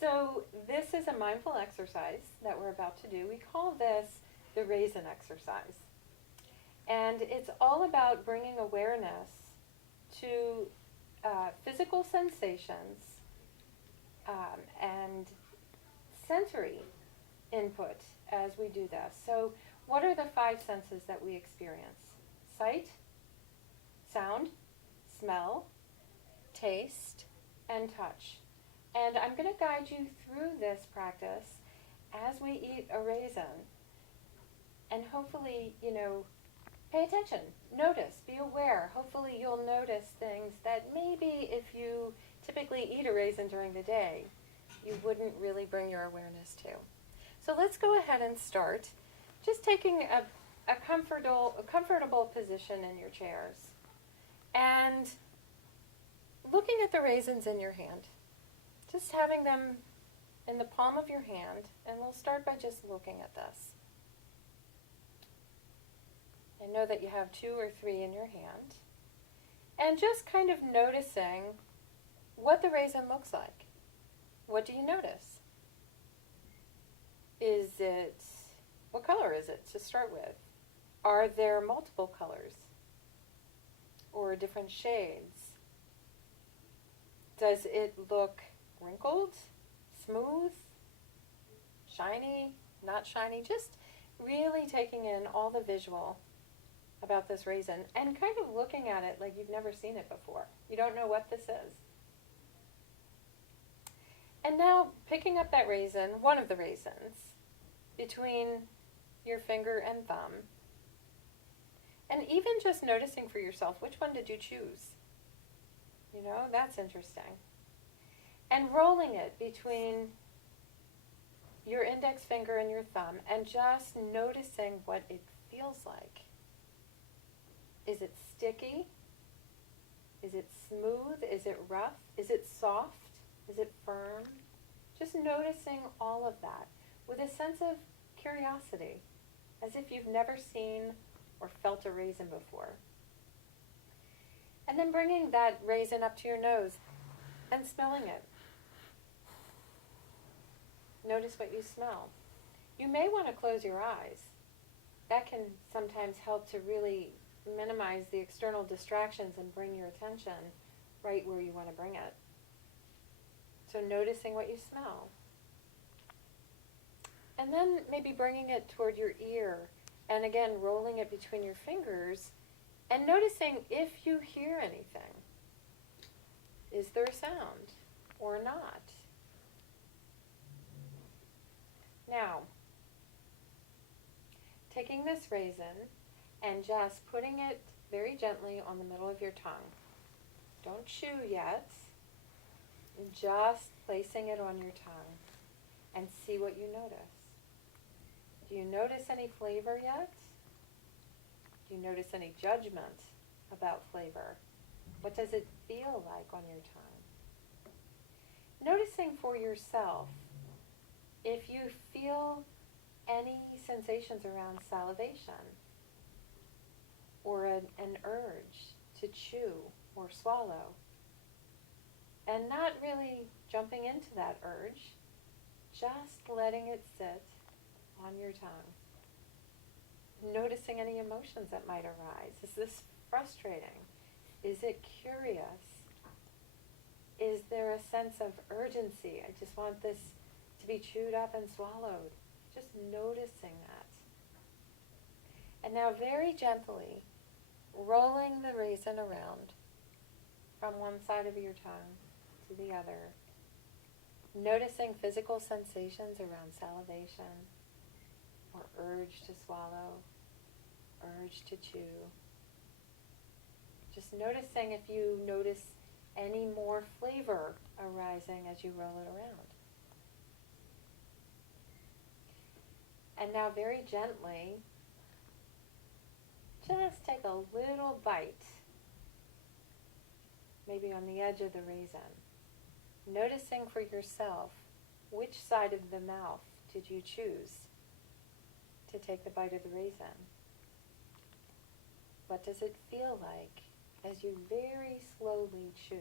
So this is a mindful exercise that we're about to do. We call this the raisin exercise. And it's all about bringing awareness to physical sensations and sensory input as we do this. So what are the five senses that we experience? Sight, sound, smell, taste, and touch. And I'm going to guide you through this practice as we eat a raisin. And hopefully, pay attention, notice, be aware. Hopefully you'll notice things that maybe if you typically eat a raisin during the day, you wouldn't really bring your awareness to. So let's go ahead and start. Just taking a comfortable position in your chairs and looking at the raisins in your hand. Just having them in the palm of your hand, and we'll start by just looking at this. And know that you have 2 or 3 in your hand. And just kind of noticing what the raisin looks like. What do you notice? What color is it to start with? Are there multiple colors? Or different shades? Does it look wrinkled, smooth, shiny, not shiny? Just really taking in all the visual about this raisin and kind of looking at it like you've never seen it before. You don't know what this is. And now picking up that raisin, one of the raisins, between your finger and thumb, and even just noticing for yourself, which one did you choose? That's interesting. And rolling it between your index finger and your thumb and just noticing what it feels like. Is it sticky? Is it smooth? Is it rough? Is it soft? Is it firm? Just noticing all of that with a sense of curiosity, as if you've never seen or felt a raisin before. And then bringing that raisin up to your nose and smelling it. Notice what you smell. You may want to close your eyes. That can sometimes help to really minimize the external distractions and bring your attention right where you want to bring it. So noticing what you smell. And then maybe bringing it toward your ear, and again rolling it between your fingers and noticing if you hear anything. Is there a sound or not? Now, taking this raisin and just putting it very gently on the middle of your tongue. Don't chew yet. Just placing it on your tongue and see what you notice. Do you notice any flavor yet? Do you notice any judgment about flavor? What does it feel like on your tongue? Noticing for yourself if you feel any sensations around salivation or an urge to chew or swallow, and not really jumping into that urge, just letting it sit on your tongue. Noticing any emotions that might arise. Is this frustrating? Is it curious? Is there a sense of urgency? I just want this to be chewed up and swallowed. Just noticing that. And now very gently, rolling the raisin around from one side of your tongue to the other. Noticing physical sensations around salivation or urge to swallow, urge to chew. Just noticing if you notice any more flavor arising as you roll it around. And now very gently, just take a little bite, maybe on the edge of the raisin. Noticing for yourself, which side of the mouth did you choose to take the bite of the raisin? What does it feel like as you very slowly chew?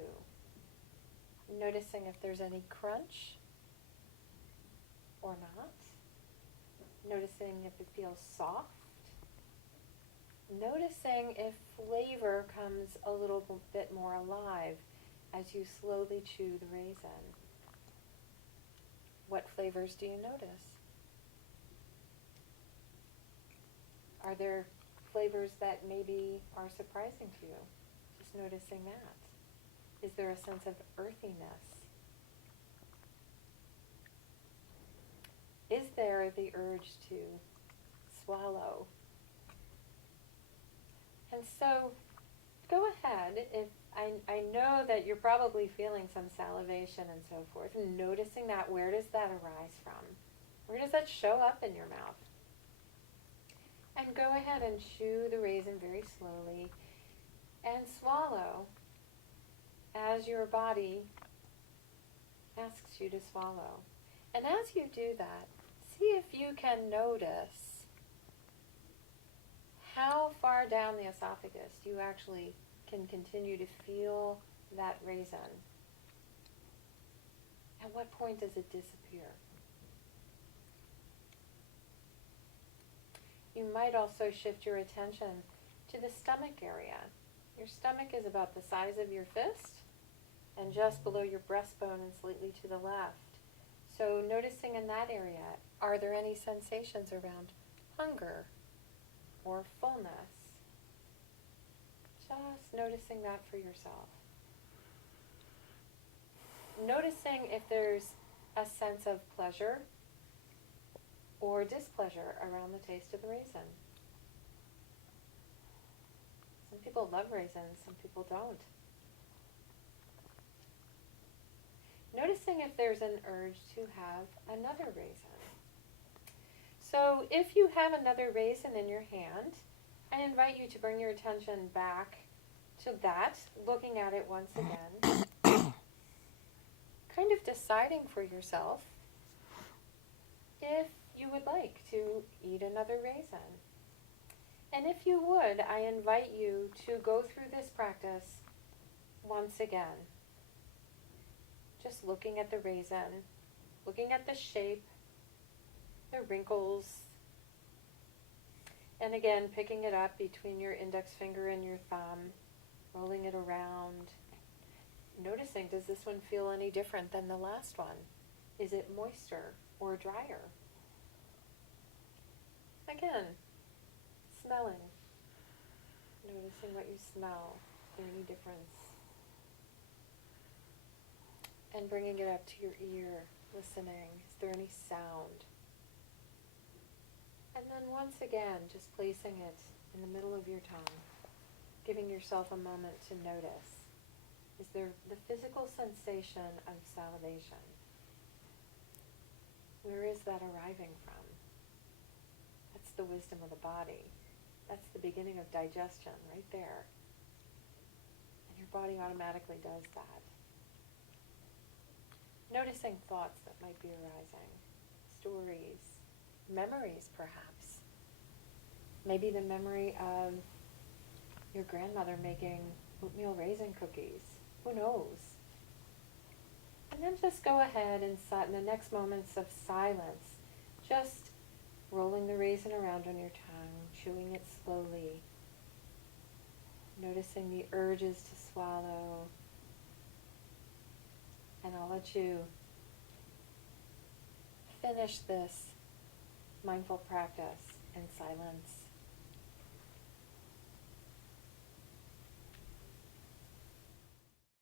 Noticing if there's any crunch or not. Noticing if it feels soft. Noticing if flavor comes a little bit more alive as you slowly chew the raisin. What flavors do you notice? Are there flavors that maybe are surprising to you? Just noticing that. Is there a sense of earthiness? Is there the urge to swallow? And so, go ahead. If I know that you're probably feeling some salivation and so forth, and noticing that, where does that arise from? Where does that show up in your mouth? And go ahead and chew the raisin very slowly and swallow as your body asks you to swallow. And as you do that, see if you can notice how far down the esophagus you actually can continue to feel that raisin. At what point does it disappear? You might also shift your attention to the stomach area. Your stomach is about the size of your fist and just below your breastbone and slightly to the left. So noticing in that area, are there any sensations around hunger or fullness? Just noticing that for yourself. Noticing if there's a sense of pleasure or displeasure around the taste of the raisin. Some people love raisins, some people don't. Noticing if there's an urge to have another raisin. So if you have another raisin in your hand, I invite you to bring your attention back to that, looking at it once again, kind of deciding for yourself if you would like to eat another raisin. And if you would, I invite you to go through this practice once again. Just looking at the raisin, looking at the shape, the wrinkles, and again, picking it up between your index finger and your thumb, rolling it around, noticing, does this one feel any different than the last one? Is it moister or drier? Again, smelling, noticing what you smell. Is there any difference? And bringing it up to your ear, listening. Is there any sound? And then once again, just placing it in the middle of your tongue, giving yourself a moment to notice. Is there the physical sensation of salivation? Where is that arriving from? That's the wisdom of the body. That's the beginning of digestion right there. And your body automatically does that. Noticing thoughts that might be arising, stories, memories perhaps. Maybe the memory of your grandmother making oatmeal raisin cookies. Who knows? And then just go ahead and in the next moments of silence, just rolling the raisin around on your tongue, chewing it slowly, noticing the urges to swallow. And I'll let you finish this mindful practice in silence.